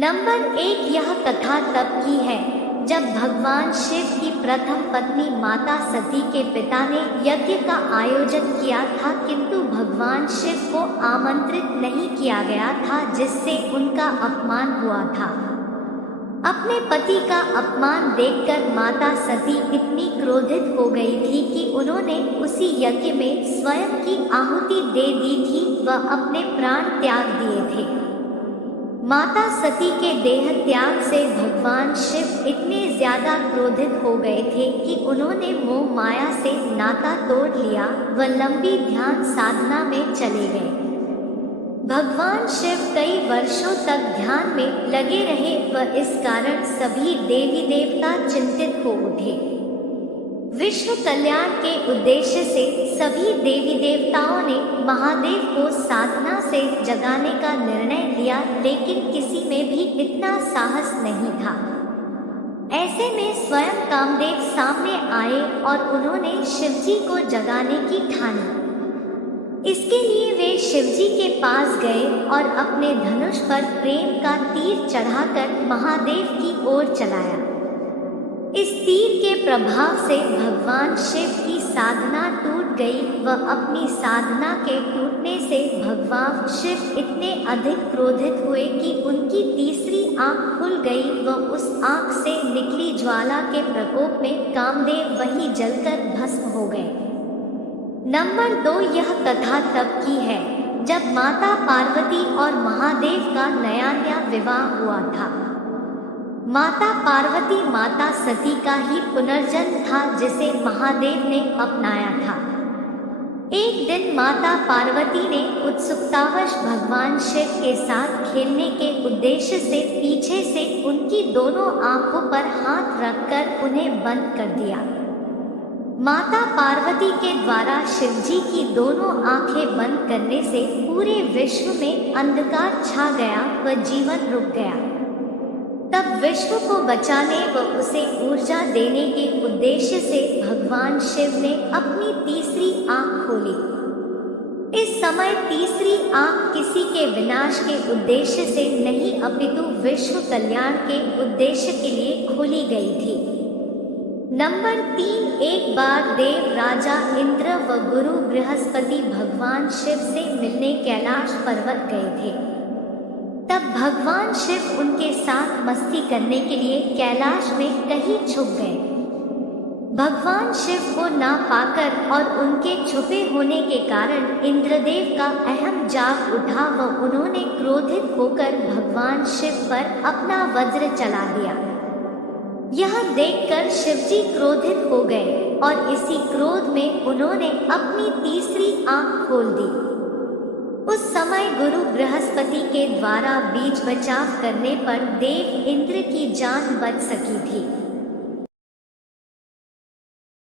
Number 1, यह कथा तब की है जब भगवान शिव की प्रथम पत्नी माता सती के पिता ने यज्ञ का आयोजन किया था, किंतु भगवान शिव को आमंत्रित नहीं किया गया था, जिससे उनका अपमान हुआ था। अपने पति का अपमान देखकर माता सती इतनी क्रोधित हो गई थी कि उन्होंने उसी यज्ञ में स्वयं की आहुति दे दी थी व अपने प्राण त्याग दिए थे। माता सती के देह त्याग से भगवान शिव इतने ज्यादा क्रोधित हो गए थे कि उन्होंने मोह माया से नाता तोड़ लिया व लंबी ध्यान साधना में चले गए। भगवान शिव कई वर्षों तक ध्यान में लगे रहे व इस कारण सभी देवी देवता चिंतित हो उठे। विश्व कल्याण के उद्देश्य से सभी देवी देवताओं ने महादेव को साधना से जगाने का निर्णय लिया, लेकिन किसी में भी इतना साहस नहीं था। ऐसे में स्वयं कामदेव सामने आए और उन्होंने शिवजी को जगाने की ठानी। इसके लिए वे शिवजी के पास गए और अपने धनुष पर प्रेम का तीर चढ़ाकर महादेव की ओर चलाया। इस तीर के प्रभाव से भगवान शिव की साधना टूट गई व अपनी साधना के टूटने से भगवान शिव इतने अधिक क्रोधित हुए कि उनकी तीसरी आंख खुल गई व उस आंख से निकली ज्वाला के प्रकोप में कामदेव वहीं जलकर भस्म हो गए। नंबर 2, यह कथा तब की है जब माता पार्वती और महादेव का नया विवाह हुआ था। माता पार्वती माता सती का ही पुनर्जन्म था, जिसे महादेव ने अपनाया था। एक दिन माता पार्वती ने उत्सुकतावश भगवान शिव के साथ खेलने के उद्देश्य से पीछे से उनकी दोनों आंखों पर हाथ रखकर उन्हें बंद कर दिया। माता पार्वती के द्वारा शिवजी की दोनों आंखें बंद करने से पूरे विश्व में अंधकार छा गया व जीवन रुक गया। तब विश्व को बचाने व उसे ऊर्जा देने के उद्देश्य से भगवान शिव ने अपनी तीसरी आंख खोली। इस समय तीसरी आंख किसी के विनाश के उद्देश्य से नहीं अपितु विश्व कल्याण के उद्देश्य के लिए खोली गई थी। नंबर 3, एक बार देव राजा इंद्र व गुरु बृहस्पति भगवान शिव से मिलने कैलाश पर्वत गए थे। तब भगवान शिव उनके साथ मस्ती करने के लिए कैलाश में कहीं छुप गए। भगवान शिव को ना पाकर और उनके छुपे होने के कारण इंद्रदेव का अहम जाग उठा व उन्होंने क्रोधित होकर भगवान शिव पर अपना वज्र चला दिया। यह देखकर शिवजी क्रोधित हो गए और इसी क्रोध में उन्होंने अपनी तीसरी आंख खोल दी। उस समय गुरु बृहस्पति के द्वारा बीज बचाव करने पर देव इंद्र की जान बच सकी थी।